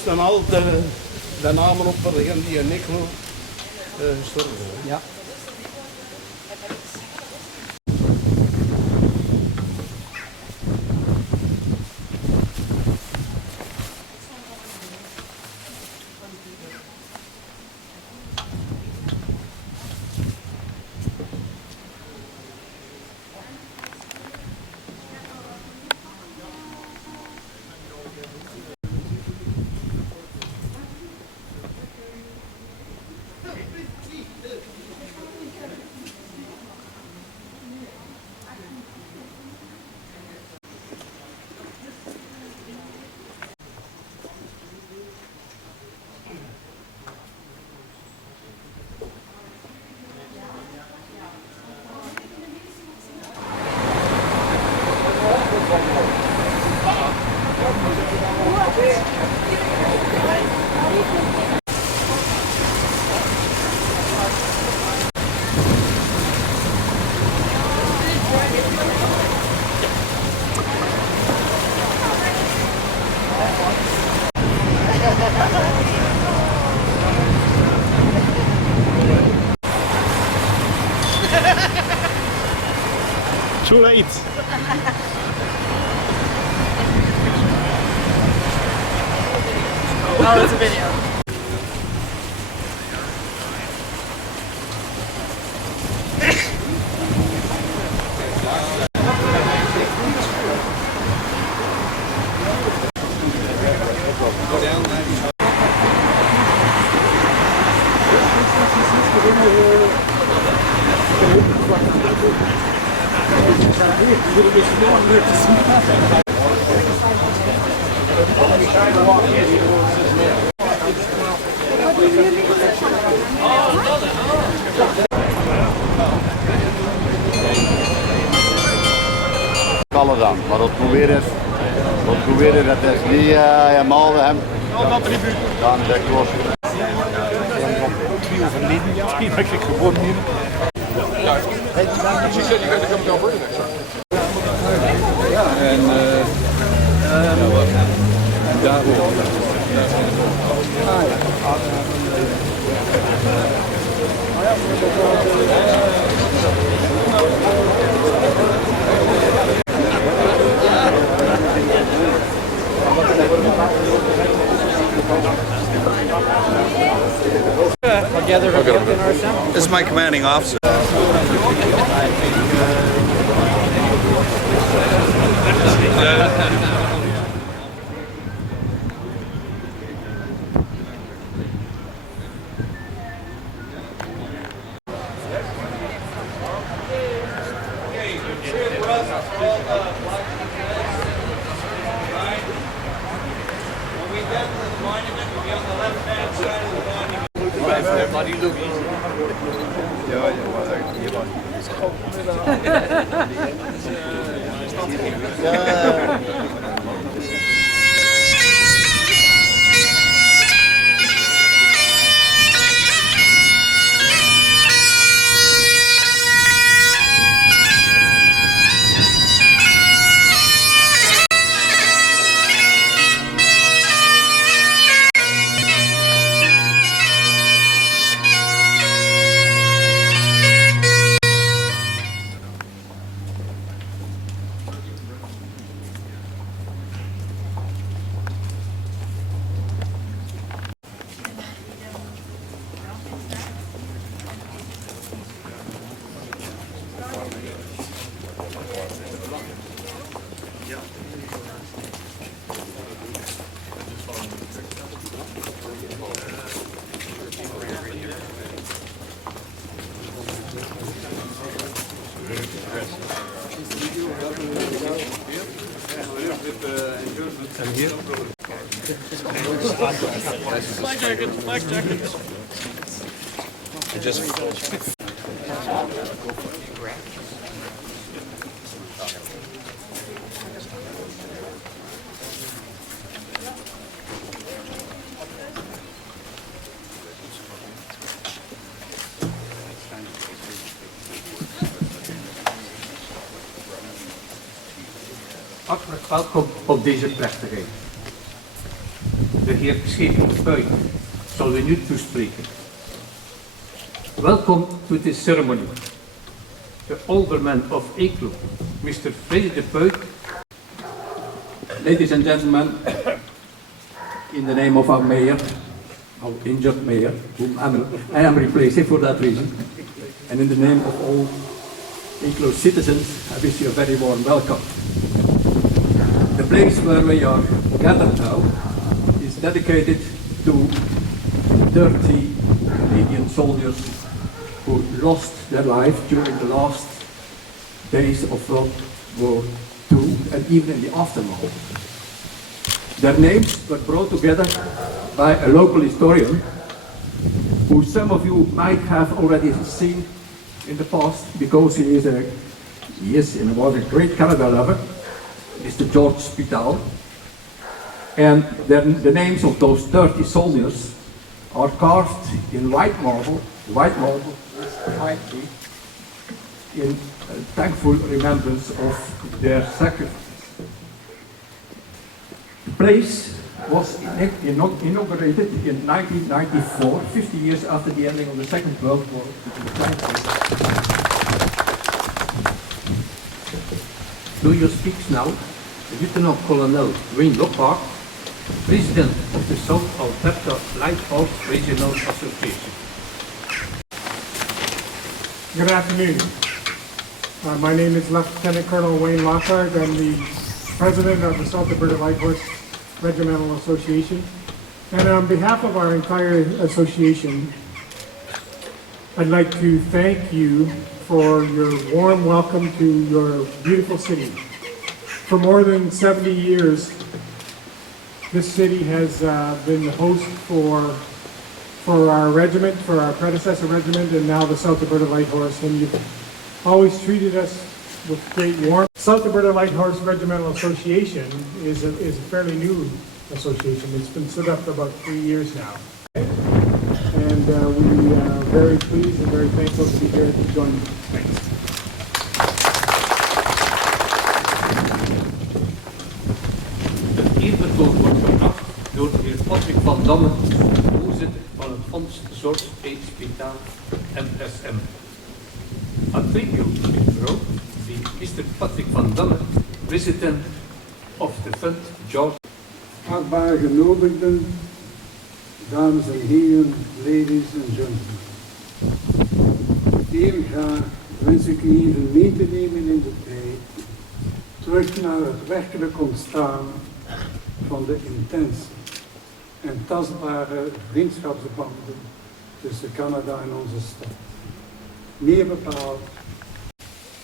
staan al de namen op van degene die in Eeklo gestorven zijn. Ja. Too late. Oh, it's a video. Kallen dan, maar dat proberen dat is niet helemaal hem. Dan is het los. 2 overleden, 2 dat ik geboren hier. Ja, she said you guys are coming to Alberta next time. Ja, en daar I'll gather her in our assembly. This is my commanding officer. Black jacket. Hartelijk welkom op deze plechtigheid. de heer Schepel-Puik, zal u nu toespreken. Welcome to this ceremony. The Alderman of Eeklo, Mr. Freddy de Puik. Ladies and gentlemen, in the name of our mayor, our injured mayor, whom I am replacing for that reason, and in the name of all Eeklo citizens, I wish you a very warm welcome. The place where we are gathered now is dedicated to 30 Canadian soldiers who lost their life during the last days of World War II and even in the aftermath. Their names were brought together by a local historian who some of you might have already seen in the past because he was a great Canada lover, Mr. George Spital. And the names of those 30 soldiers are carved in white marble behind me, in thankful remembrance of their sacrifice. The place was inaugurated in 1994, 50 years after the ending of the Second World War. To your speaks now, Lieutenant Colonel Wayne Lockhart, President of the South Alberta Lighthouse Regional Association. Good afternoon. My name is Lieutenant Colonel Wayne Lockhart. I'm the President of the South Alberta Lighthorse Regimental Association. And on behalf of our entire association, I'd like to thank you for your warm welcome to your beautiful city. For more than 70 years, this city has been the host for our regiment, for our predecessor regiment, and now the South Alberta Lighthorse, and you've always treated us with great warmth. South Alberta Lighthorse Regimental Association is a fairly new association. It's been set up for about 3 years now. And we are very pleased and very thankful to be here to join you. Thanks. Het eerbetoon wordt gebracht door de heer Patrick van Damme, voorzitter van het Fonds Zorg Hospitaal MSM. A tribute is brought to Mr. Patrick van Damme, president of the fund George. Achtbare genodigden, dames en heren, ladies and gentlemen. Heel graag wens ik u even mee te nemen in de tijd, terug naar het werkelijk ontstaan van de intense en tastbare vriendschapsbanden tussen Canada en onze stad. Meer bepaald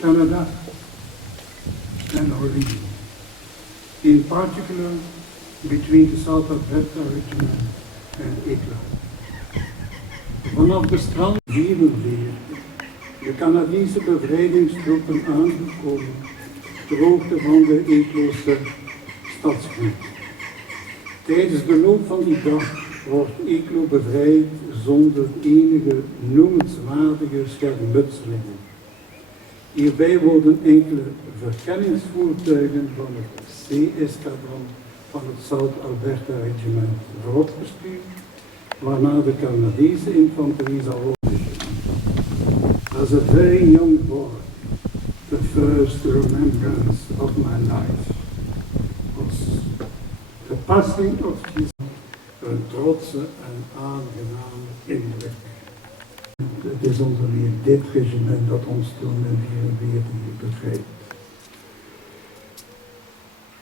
Canada and Orleans. In particular, between the South Alberta Regiment and Eeklo. Vanaf de strand 44 de Canadese bevrijdingstroepen aangekomen ter hoogte van de Eeklose stadsgrens. Tijdens de loop van die dag wordt Eeklo bevrijd zonder enige noemenswaardige schermutselingen. Hierbij worden enkele verkenningsvoertuigen van het C-eskadron van het South Alberta Regiment vooropgestuurd, waarna de Canadese infanterie zal worden. As a very young boy, the first remembrance of my life was de passing of Jesus, een trotse en aangename indruk. Het is onder meer dit regiment dat ons toen in 1944 bevrijdt.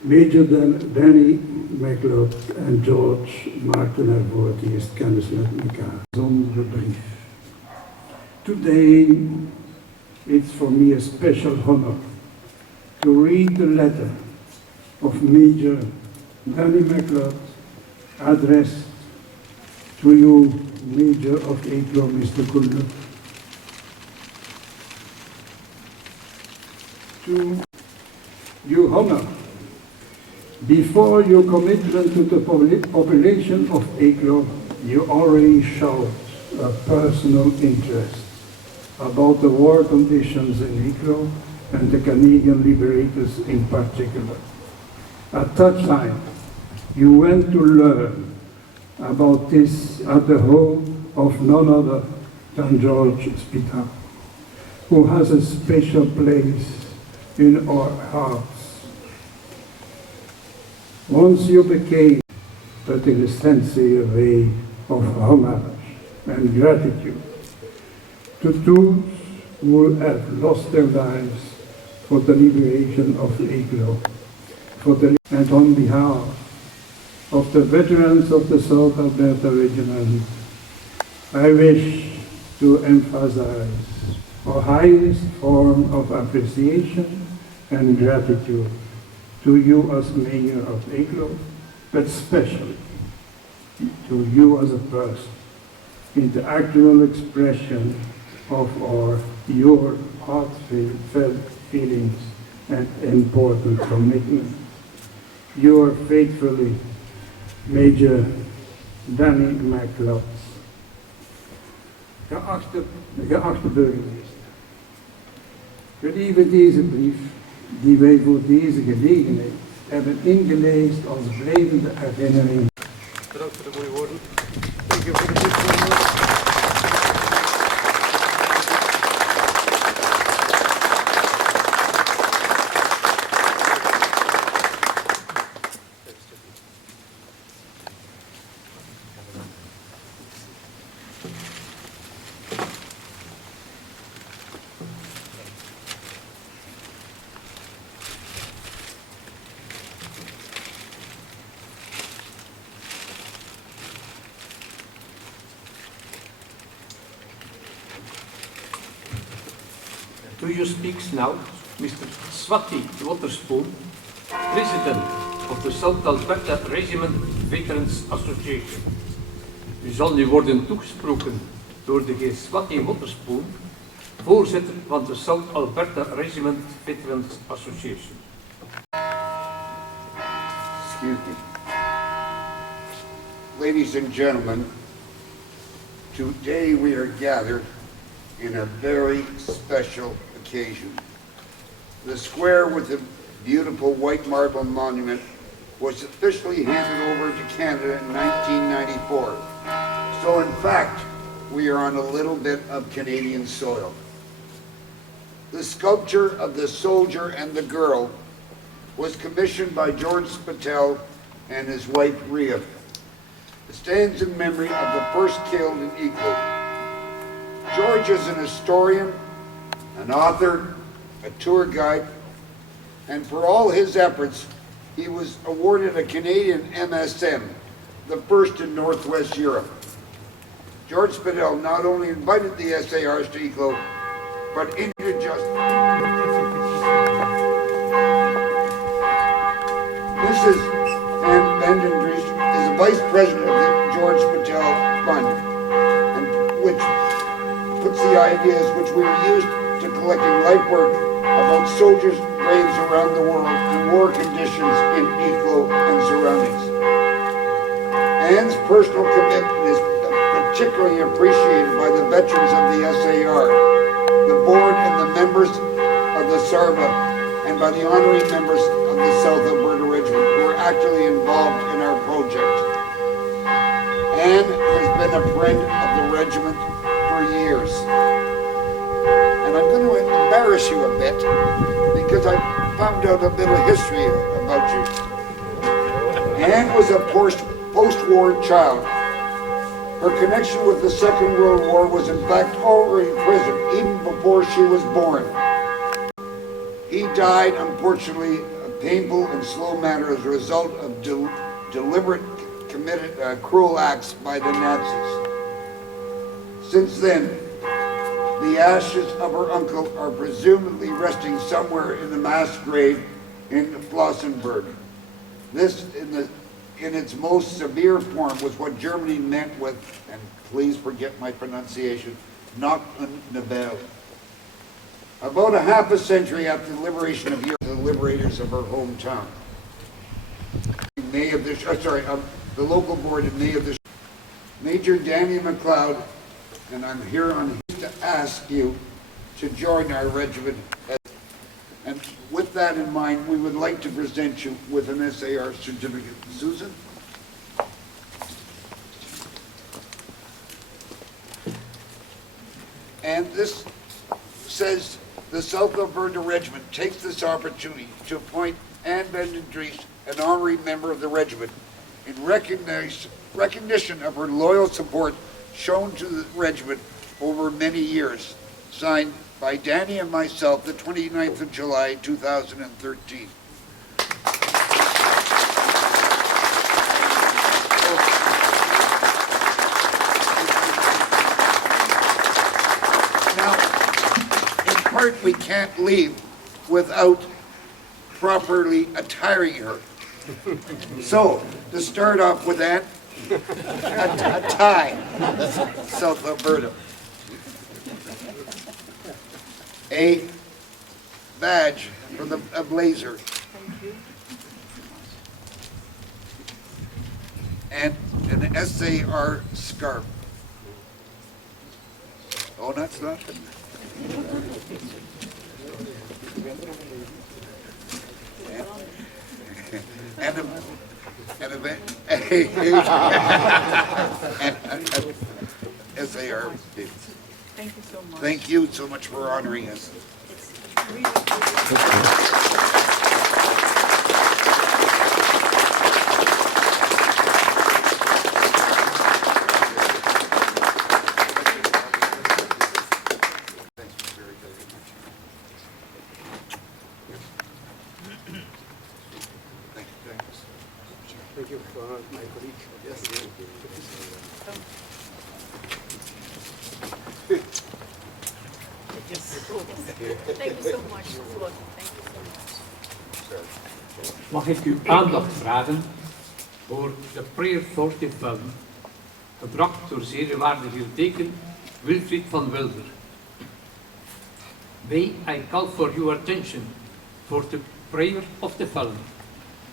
Major Danny McLeod en George maakten er voor het eerst kennis met elkaar. Zonder brief. Today it's for me a special honor to read the letter of Major Danny McLeod addressed to you, Major of Eeklo, Mr. Kulner. To you honor, before your commitment to the population of Eeklo, you already showed a personal interest about the war conditions in Eeklo and the Canadian liberators in particular. At that time, You went to learn about this at the home of none other than George Spita, who has a special place in our hearts. Once you became, but in a sincere way of homage and gratitude to those who have lost their lives for the liberation of Eeklo, and on behalf of the veterans of the South Alberta Regiment, I wish to emphasize our highest form of appreciation and gratitude to you as Mayor of Eeklo, but especially to you as a person, in the actual expression of your heartfelt feelings and important commitment. You are faithfully Major Danny McLeod. Geachte burgemeester, gelieve deze brief die wij voor deze gelegenheid hebben ingelezen als blijvende herinnering. Bedankt voor de mooie woorden. Dank u voor de brief. To you speaks now Mr. Swati Waterspoon, President of the South Alberta Regiment Veterans Association. U zal nu worden toegesproken door de heer Swati Waterspoon, voorzitter van de South Alberta Regiment Veterans Association. Excuse me. Ladies and gentlemen, today we are gathered in a very special occasion. The square with the beautiful white marble monument was officially handed over to Canada in 1994. So in fact, we are on a little bit of Canadian soil. The sculpture of the soldier and the girl was commissioned by George Patel and his wife Rhea. It stands in memory of the first killed in Eeklo. George is an historian, an author, a tour guide, and for all his efforts, he was awarded a Canadian MSM, the first in Northwest Europe. George Patel not only invited the HSARs to Eeklo, but introduced Mrs. Ann Vandendries is the vice president of the George Patel Fund, and which puts the ideas which we were used to collecting life work about soldiers' graves around the world and war conditions in Eeklo and surroundings. Ann's personal commitment is particularly appreciated by the veterans of the HSAR, the board and the members of the SARVA, and by the honorary members of the South Alberta Regiment who are actively involved in our project. Ann has been a friend of the regiment for years. And I'm going to embarrass you a bit because I found out a bit of history about you. Ann was a post-war child. Her connection with the Second World War was in fact already present even before she was born. He died, unfortunately, a painful and slow manner as a result of deliberate, committed, cruel acts by the Nazis. Since then, the ashes of her uncle are presumably resting somewhere in the mass grave in Flossenburg. This, in its most severe form, was what Germany meant with, and please forget my pronunciation, Nacht und Nebel. About a half a century after the liberation of Europe, the liberators of her hometown. In May of this, the local board in May of this, Major Danny McLeod, and I'm here on to ask you to join our regiment. And with that in mind, we would like to present you with an SAR certificate. Susan? And this says the South Alberta Regiment takes this opportunity to appoint Anne Bendendries an honorary member of the regiment in recognition of her loyal support shown to the regiment over many years. Signed by Danny and myself, the 29th of July, 2013. Now, in part, we can't leave without properly attiring her. So, to start off with that, a tie, South Alberta. A badge for a blazer. And an SAR scarf. Oh, that's not it. And a SAR. Thank you so much. Thank you so much for honoring us. Thank you for my colleague. Yes. Thank you so much. Thank you so much. Mag ik uw aandacht vragen voor de Prayer for the Fallen, gebracht door zeer waardige teken Wilfried van Wilder. May I call for your attention for the Prayer of the Fallen.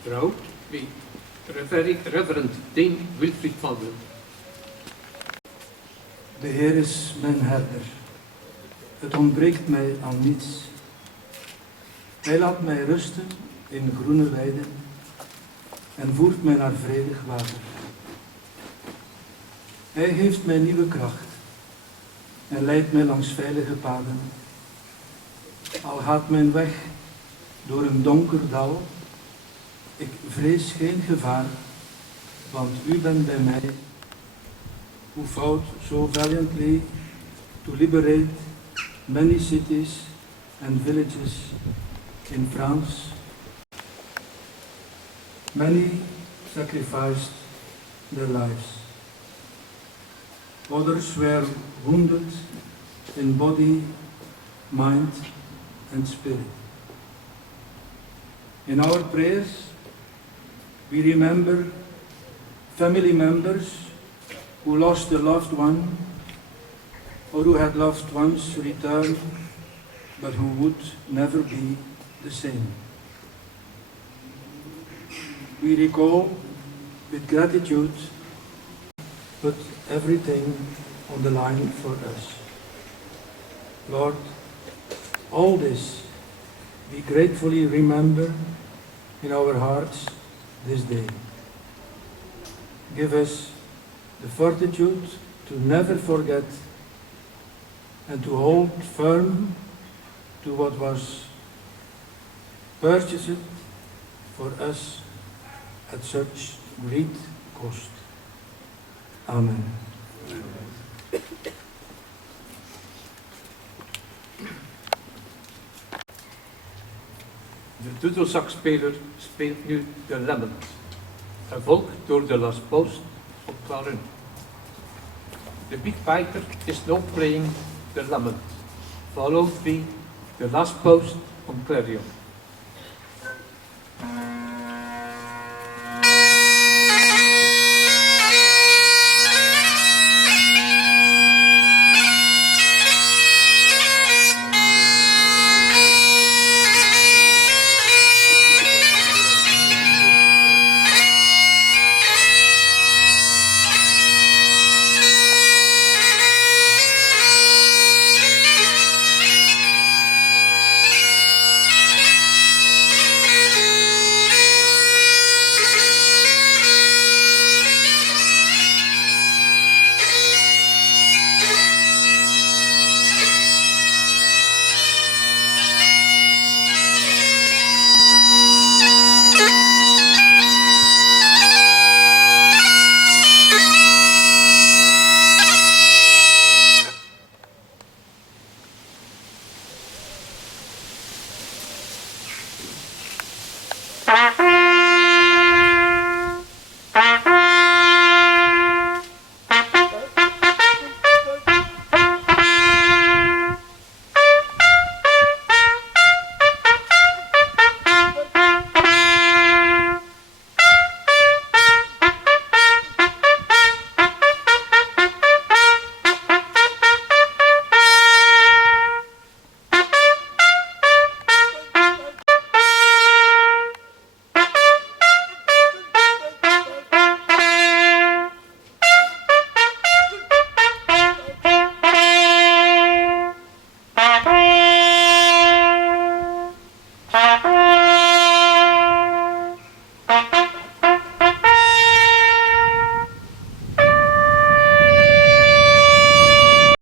Throughout we Reverend Dane Wilfried van Wilder. De Heer is mijn herder. Het ontbreekt mij aan niets. Hij laat mij rusten in groene weiden en voert mij naar vredig water. Hij geeft mij nieuwe kracht en leidt mij langs veilige paden. Al gaat mijn weg door een donker dal, ik vrees geen gevaar, want u bent bij mij. Who fought so valiantly to liberate many cities and villages in France. Many sacrificed their lives. Others were wounded in body, mind and spirit. In our prayers, we remember family members who lost a loved one or who had loved ones return but who would never be the same. We recall with gratitude, put everything on the line for us. Lord, all this we gratefully remember in our hearts this day. Give us the fortitude to never forget and to hold firm to what was purchased for us at such great cost. Amen. De doedelzakspeler speelt nu de Lament, gevolgd door de Last Post op klarinet. The Big Piper is now playing the Lament, followed by the Last Post on clarion.